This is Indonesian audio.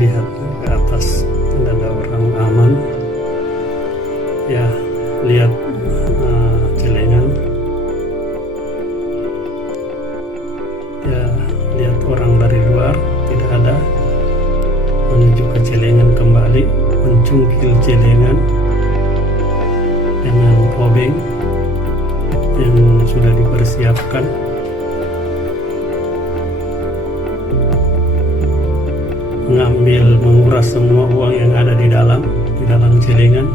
lihat ke atas, tidak ada orang, aman. Ya, lihat celengan. Ya, lihat orang dari luar, tidak ada. Menuju ke celengan kembali, mencungkil celengan dengan obeng yang sudah dipersiapkan. Menguras semua uang yang ada di dalam celengan.